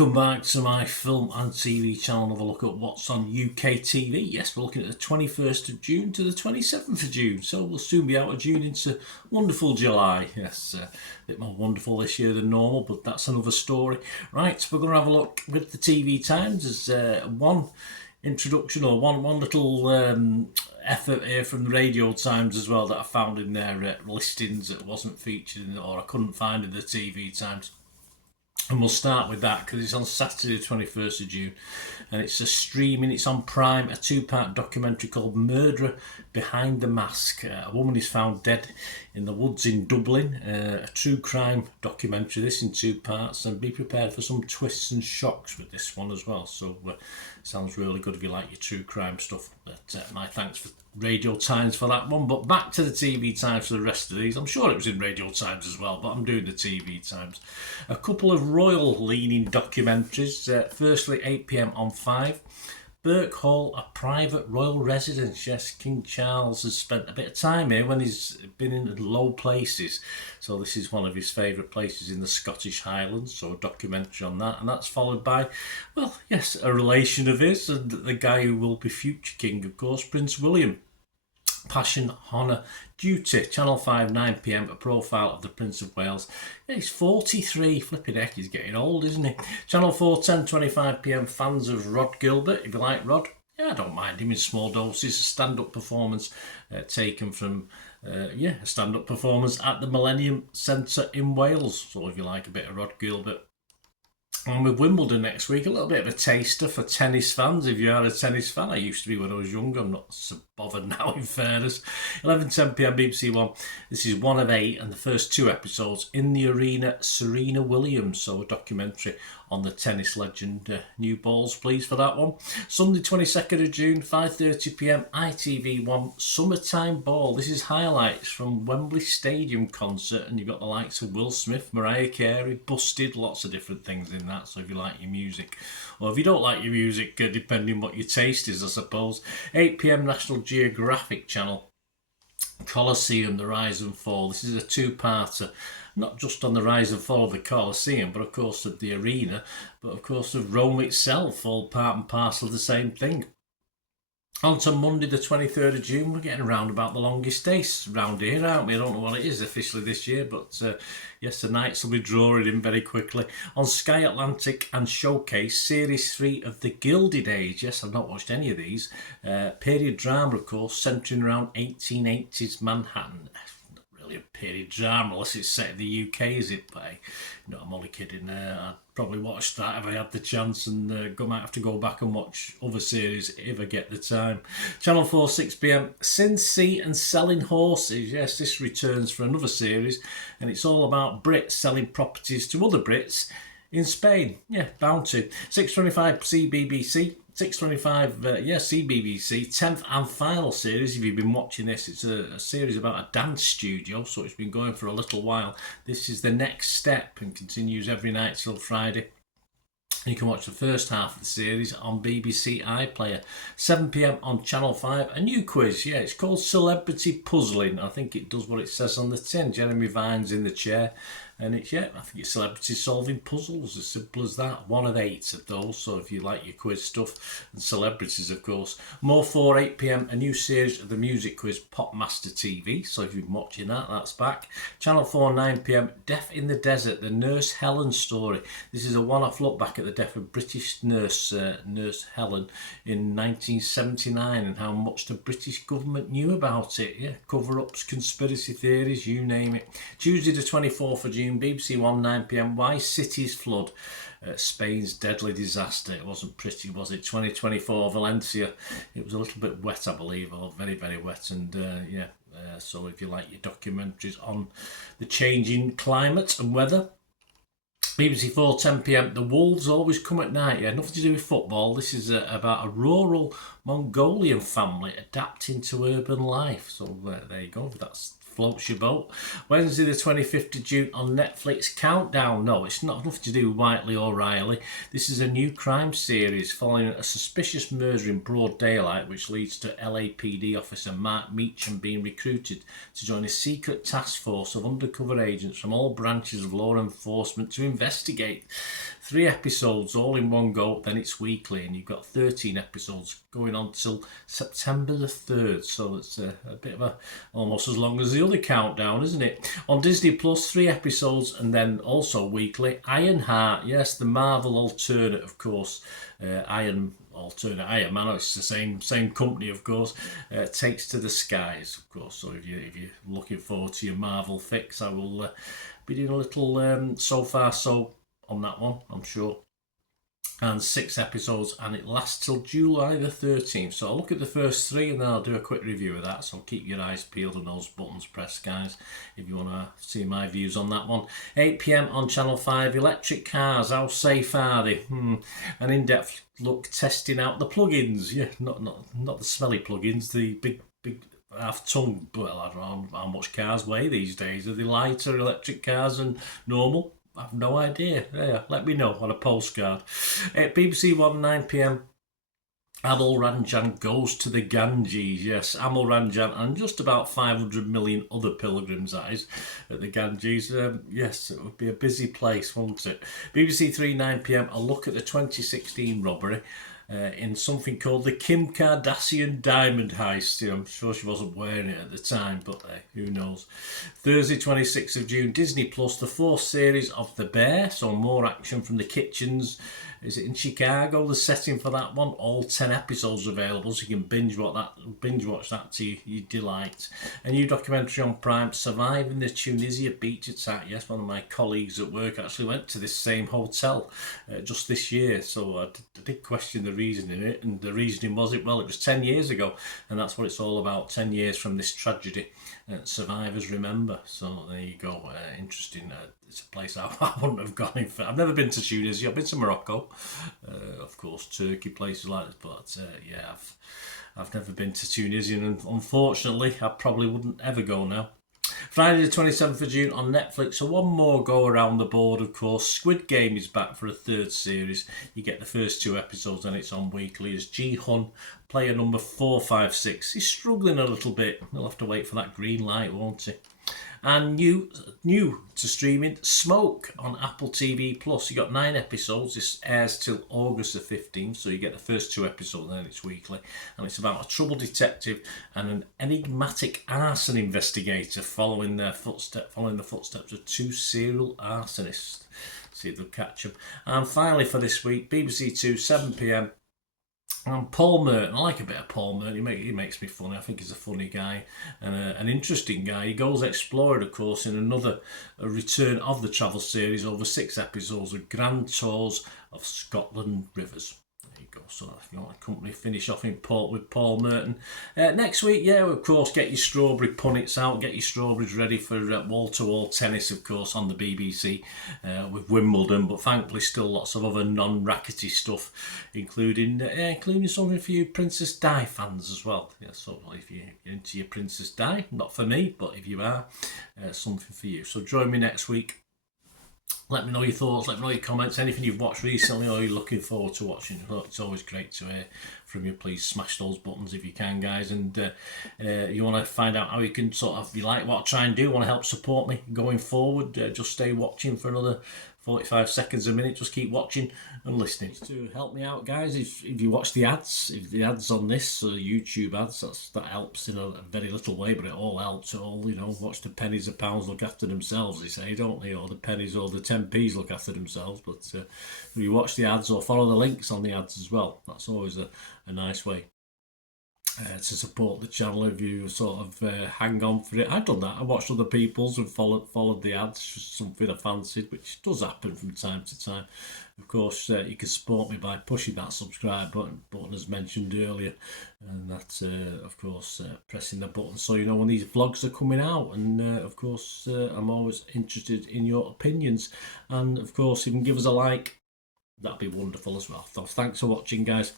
Welcome back to my film and TV channel. Have a look at what's on UK TV. Yes, we're looking at the 21st of June to the 27th of June. So we'll soon be out of June into wonderful July. Yes, a bit more wonderful this year than normal, but that's another story. Right, we're going to have a look with the TV Times. There's one introduction or one little effort here from the Radio Times as well that I found in their listings that wasn't featured in, or I couldn't find in the TV Times. And we'll start with that because it's on Saturday the 21st of June and it's it's on Prime, a two-part documentary called Murderer Behind the Mask. A woman is found dead in the woods in Dublin, a true crime documentary, this in two parts, and be prepared for some twists and shocks with this one as well. So sounds really good if you like your true crime stuff. But my thanks for Radio Times for that one. But back to the TV Times for the rest of these. I'm sure it was in Radio Times as well, but I'm doing the TV Times. A couple of royal-leaning documentaries. Firstly, 8 p.m. on 5. Burke Hall, a private royal residence. Yes, King Charles has spent a bit of time here when he's been in low places. So this is one of his favourite places in the Scottish Highlands. So a documentary on that. And that's followed by, well, yes, a relation of his and the guy who will be future king, of course, Prince William. Passion, Honour, Duty, Channel 5, 9 p.m, a profile of the Prince of Wales. Yeah, he's 43, flipping heck, he's getting old, isn't he? Channel 4, 10, 25 p.m, fans of Rod Gilbert, if you like Rod. Yeah, I don't mind him in small doses. A stand-up performance taken from, a stand-up performance at the Millennium Centre in Wales. So if you like a bit of Rod Gilbert. And with Wimbledon next week, a little bit of a taster for tennis fans. If you are a tennis fan, I used to be when I was younger. I'm not so bothered now, in fairness. 11:10 p.m. BBC One. This is one of 8 and the first 2 episodes in the arena. Serena Williams, so a documentary on the tennis legend. New balls, please, for that one. Sunday, 22nd of June, 5:30 p.m. ITV1 Summertime Ball. This is highlights from Wembley Stadium concert, and you've got the likes of Will Smith, Mariah Carey, Busted, lots of different things in that. So if you like your music, or if you don't like your music, depending what your taste is, I suppose. 8 p.m. National Geographic Channel. Colosseum, the rise and fall. This is a two-parter, not just on the rise and fall of the Colosseum, but of course of the arena, but of course of Rome itself, all part and parcel of the same thing. On to Monday the 23rd of June, we're getting around about the longest day round here, aren't we? I don't know what it is officially this year, but yes, the nights will be drawing in very quickly. On Sky Atlantic and Showcase, Series 3 of The Gilded Age. Yes, I've not watched any of these. Period drama, of course, centering around 1880s Manhattan. Not really a period drama unless it's set in the UK, is it? But no, I'm only kidding. I'd probably watch that if I had the chance, and might have to go back and watch other series if I get the time. Channel 4, 6 p.m. Sin Sea and Selling Horses. Yes, this returns for another series, and it's all about Brits selling properties to other Brits in Spain. Yeah, bound to. 6:25 CBBC. 6:25 CBBC, 10th and final series. If you've been watching this, it's a series about a dance studio, so it's been going for a little while. This is the next step and continues every night till Friday. You can watch the first half of the series on BBC iPlayer. 7 p.m. on Channel 5. A new quiz, yeah, it's called Celebrity Puzzling. I think it does what it says on the tin. Jeremy Vine's in the chair. And I think it's celebrities solving puzzles, as simple as that. 1 of 8 of those, so if you like your quiz stuff. And celebrities, of course. More 4, 8 p.m, a new series of the music quiz, Pop Master TV. So if you've been watching that, that's back. Channel 4, 9 p.m, Death in the Desert, the Nurse Helen story. This is a one-off look back at the death of British nurse, Nurse Helen, in 1979, and how much the British government knew about it. Yeah, cover-ups, conspiracy theories, you name it. Tuesday the 24th of June, BBC One, 9 p.m. Why Cities Flood? Spain's deadly disaster. It wasn't pretty, was it? 2024 Valencia. It was a little bit wet, I believe, or very, very wet. And so if you like your documentaries on the changing climate and weather. BBC 4, 10 p.m. The Wolves Always Come at Night. Yeah, nothing to do with football. This is about a rural Mongolian family adapting to urban life. So there you go. That's floats your boat. Wednesday the 25th of June on Netflix, Countdown. No, it's not nothing to do with Whiteley or Riley. This is a new crime series following a suspicious murder in broad daylight, which leads to LAPD officer Mark Meacham being recruited to join a secret task force of undercover agents from all branches of law enforcement to investigate. 3 episodes all in one go, then it's weekly, and you've got 13 episodes going on till September the 3rd, so it's a bit of almost as long as the other countdown, isn't it? On Disney Plus, 3 episodes, and then also weekly, Ironheart, yes, the Marvel alternate, of course, Iron Man, it's the same company, of course, takes to the skies, of course. So if you're looking forward to your Marvel fix, I will be doing a little so far so on that one, I'm sure. And 6 episodes, and it lasts till July the 13th. So I'll look at the first 3 and then I'll do a quick review of that. So keep your eyes peeled and those buttons pressed, guys, if you want to see my views on that one. 8 p.m. on Channel 5, electric cars, how safe are they? An in-depth look testing out the plugins. Yeah, not the smelly plugins, the big half-ton. Well, I don't know how much cars weigh these days. Are they lighter electric cars than normal? I have no idea. Yeah, let me know on a postcard. BBC One, 9 p.m. Amul Ranjan goes to the Ganges. Yes, Amul Ranjan and just about 500 million other pilgrims, that is, at the Ganges. Yes, it would be a busy place, wouldn't it? BBC 3, 9 p.m. A look at the 2016 robbery in something called the Kim Kardashian Diamond Heist. I'm sure she wasn't wearing it at the time, but who knows. Thursday, 26th of June, Disney Plus, the 4th series of The Bear, so more action from the kitchens. Is it in Chicago, the setting for that one? All 10 episodes available, so you can binge watch that to your delight. A new documentary on Prime, Surviving the Tunisia beach attack. Yes, one of my colleagues at work actually went to this same hotel just this year, so I did question the reasoning in it, and the reasoning was it was 10 years ago, and that's what it's all about, 10 years from this tragedy. Survivors remember, so there you go. Interesting. It's a place I wouldn't have gone in for. I've never been to Tunisia. I've been to Morocco, of course, Turkey, places like this, but yeah, I've never been to Tunisia, and unfortunately I probably wouldn't ever go now. Friday the 27th of June on Netflix, so one more go around the board, of course. Squid Game is back for a 3rd series. You get the first 2 episodes and it's on weekly as Ji-hun, player number 456. He's struggling a little bit. He'll have to wait for that green light, won't he? And new to streaming, Smoke on Apple TV Plus. You got 9 episodes. This airs till August the 15th, so you get the first 2 episodes, and then it's weekly. And it's about a troubled detective and an enigmatic arson investigator following the footsteps of 2 serial arsonists. See if they'll catch them. And finally for this week, BBC 2, 7 p.m. And Paul Merton, I like a bit of Paul Merton. He makes me funny. I think he's a funny guy and an interesting guy. He goes exploring, of course, in a return of the travel series over 6 episodes of Grand Tours of Scotland Rivers. There you go. So if you want a company finish off in port with Paul Merton. Next week, yeah, of course, get your strawberry punnets out. Get your strawberries ready for wall-to-wall tennis, of course, on the BBC with Wimbledon. But thankfully, still lots of other non-rackety stuff, including something for you Princess Di fans as well. Yeah, so if you're into your Princess Di, not for me, but if you are, something for you. So join me next week. Let me know your thoughts, let me know your comments, anything you've watched recently or you're looking forward to watching. It's always great to hear from you. Please smash those buttons if you can, guys. And you want to find out how you can if you like what I try and do, want to help support me going forward, just stay watching for another 45 seconds a minute. Just keep watching and listening. To help me out, guys, if you watch the ads, if the ads on this YouTube ads, that helps in a very little way, but it all helps. Watch the pennies and pounds look after themselves, they say, don't they? Or the pennies or the 10p's look after themselves. But if you watch the ads or follow the links on the ads as well, that's always a nice way to support the channel. If you hang on for it, I've done that. I watched other people's and followed the ads, just something I fancied, which does happen from time to time. Of course, you can support me by pushing that subscribe button as mentioned earlier, and that's of course pressing the button so you know when these vlogs are coming out. And of course, I'm always interested in your opinions, and of course, if you can give us a like, that'd be wonderful as well. So thanks for watching, guys.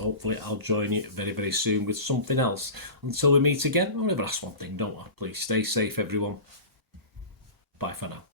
Hopefully I'll join you very, very soon with something else. Until we meet again, I'll never ask one thing, don't I? Please stay safe, everyone. Bye for now.